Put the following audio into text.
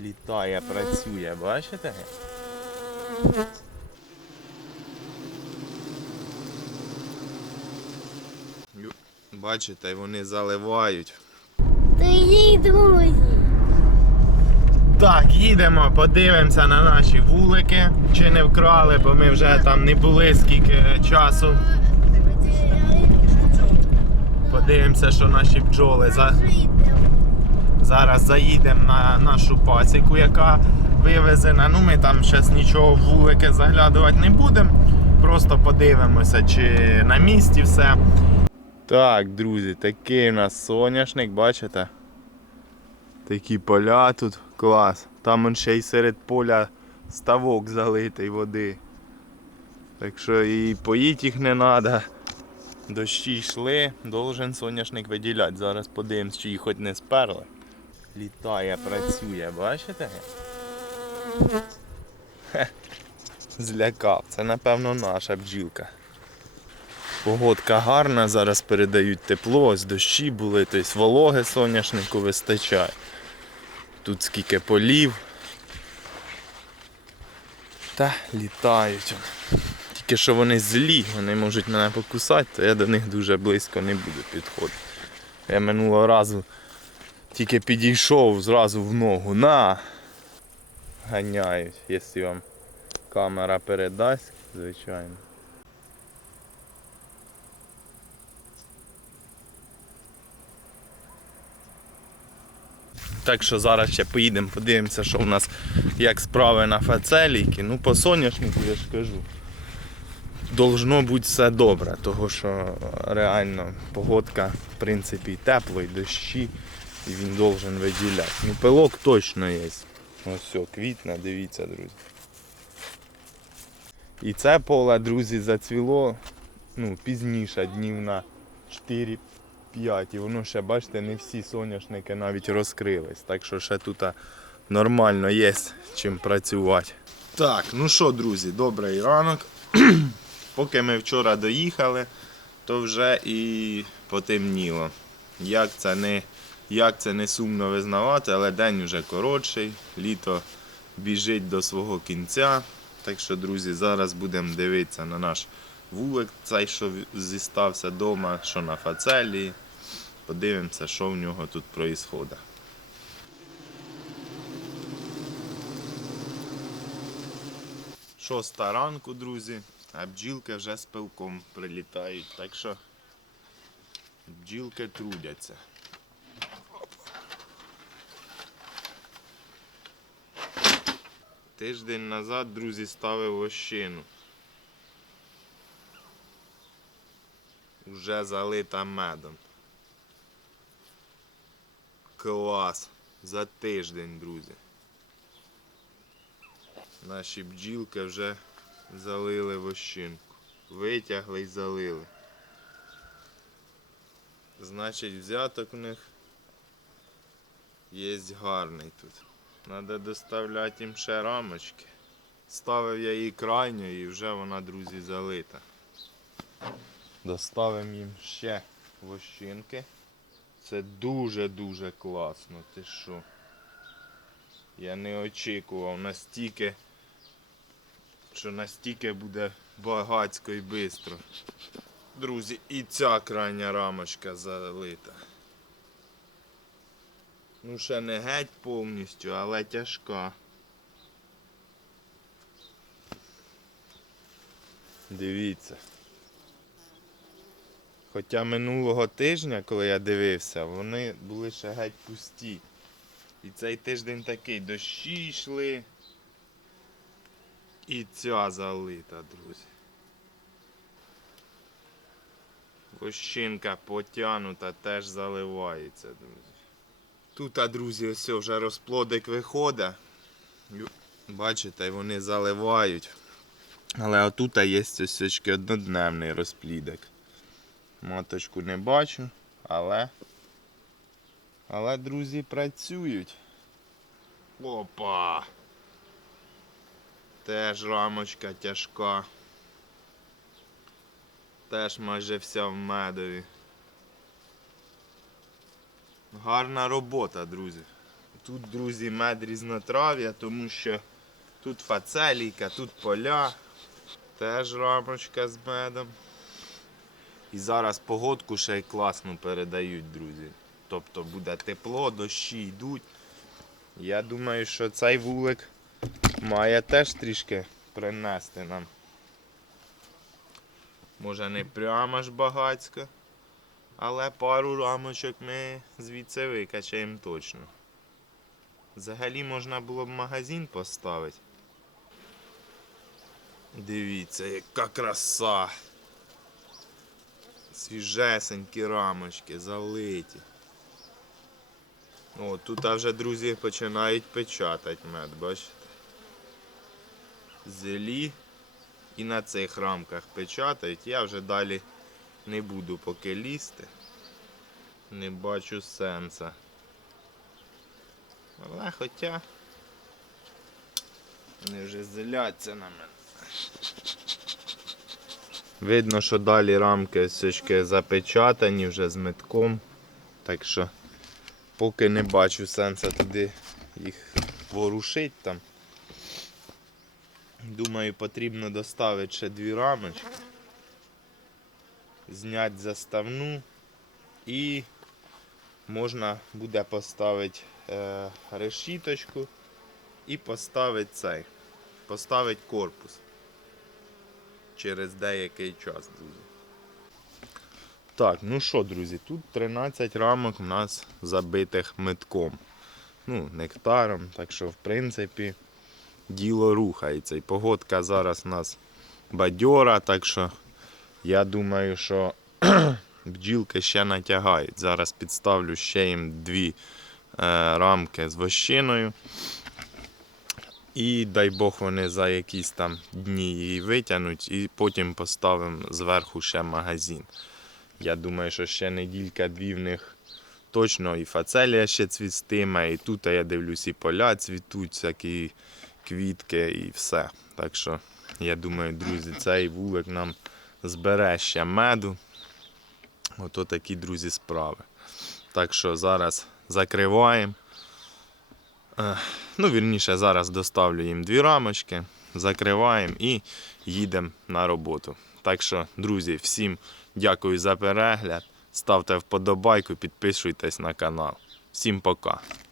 Літає, працює, бачите? Бачите, вони заливають. Дорогі друзі, Так, їдемо, подивимося на наші вулики, чи не вкрали, бо ми вже там не були скільки часу. Подивимося, що наші бджоли. За... Зараз заїдемо на нашу пасіку, яка вивезена. Ну ми там зараз нічого в вулики заглядувати не будемо. Просто подивимося, чи на місці все. Так, друзі, такий у нас соняшник, бачите? Такі поля тут, клас. Там он ще й серед поля ставок залитий води. Так що і поїть їх не треба. Дощі йшли, должен соняшник виділяти. Зараз подивимось, чи їх хоч не сперли. Літає, працює, бачите? Злякав. Це напевно наша бджілка. Погодка гарна, зараз передають тепло, ось дощі були, тобто вологи соняшнику вистачає. Тут скільки полів. Та літають. Тільки що вони злі, вони можуть мене покусати, то я до них дуже близько не буду підходити. Я минулого разу тільки підійшов зразу в ногу. На! Ганяють, якщо вам камера передасть, звичайно. Так що зараз ще поїдемо, подивимося, що в нас як справи на фацелійки. Ну, по соняшнику я ж кажу. Должно бути все добре, того що реально погодка, в принципі, і тепло, і дощі, і він должен виділяти. Ну, пилок точно є. Ось все, квітне, дивіться, друзі. І це поле, друзі, зацвіло ну, пізніше, днів на 4 5 і воно ще, бачите, не всі соняшники навіть розкрились. Так що ще тут нормально є чим працювати. Так, ну що, друзі, добрий ранок. Поки ми вчора доїхали, то вже і потемніло. Як це не, як це не сумно визнавати, але день вже коротший, літо біжить до свого кінця. Так що, друзі, зараз будемо дивитися на наш вулик, цей, що зістався вдома, що на фацелії. Подивимося, що в нього тут відбувається. Шоста ранку, друзі, а бджілки вже з пилком прилітають, так що бджілки трудяться. Тиждень назад, друзі, ставив ощину. Уже залита медом. Клас. За тиждень, друзі. Наші бджілки вже залили вощинку. Витягли і залили. Значить, взяток у них є гарний тут. Треба доставляти їм ще рамочки. Ставив я її крайню і вже вона, друзі, залита. Доставимо їм ще вощинки. Це дуже-дуже класно. Ти що? Я не очікував настільки, що настільки буде багацько і швидко. Друзі, і ця крайня рамочка залита. Ну, ще не геть повністю, але тяжка. Дивіться. Хоча минулого тижня, коли я дивився, вони були ще геть пусті. І цей тиждень такий дощі йшли. І ця залита, друзі. Вощинка потягнута теж заливається, друзі. Тут, друзі, ось вже розплодик виходить. Бачите, вони заливають. Але отут є ось однодневний розплідок. Маточку не бачу, але. Але, друзі, працюють. Опа! Теж рамочка тяжка. Теж майже вся в медові. Гарна робота, друзі. Тут, друзі, мед різнотрав'я, тому що тут фацелійка, тут поля, теж рамочка з медом. І зараз погодку ще й класно передають, друзі. Тобто буде тепло, дощі йдуть. Я думаю, що цей вулик має теж трішки принести нам. Може не прямо ж багацько, але пару рамочок ми звідси викачаємо точно. Взагалі можна було б магазин поставити. Дивіться, яка краса. Свіжесенькі рамочки, залиті. О, тут вже друзі починають печатати мед, бачите? Зелі і на цих рамках печатають. Я вже далі не буду поки лізти. Не бачу сенса. Але хоча вони вже зеляться на мене. Видно, що далі рамки сечки запечатані вже з метком. Так що поки не бачу сенсу туди їх ворушить там. Думаю, потрібно доставити ще дві рамочки, зняти заставну і можна буде поставити е, решіточку і поставити цей, поставити корпус через деякий час, друзі. Так, ну що, друзі, тут 13 рамок у нас забитих метком. Ну, нектаром, так що, в принципі, діло рухається. І погодка зараз у нас бадьора, так що я думаю, що бджілки ще натягають. Зараз підставлю ще їм дві е, рамки з вощиною. І дай Бог вони за якісь там дні її витягнуть і потім поставимо зверху ще магазин. Я думаю, що ще неділька-дві в них точно і фацелія ще цвістиме, і тут я дивлюсь, і поля цвітуть, всякі квітки і все. Так що я думаю, друзі, цей вулик нам збере ще меду. Ото такі, друзі, справи. Так що зараз закриваємо. Е, Ну, вірніше, зараз доставлю їм дві рамочки, закриваємо і їдемо на роботу. Так що, друзі, всім дякую за перегляд. Ставте вподобайку, підписуйтесь на канал. Всім пока.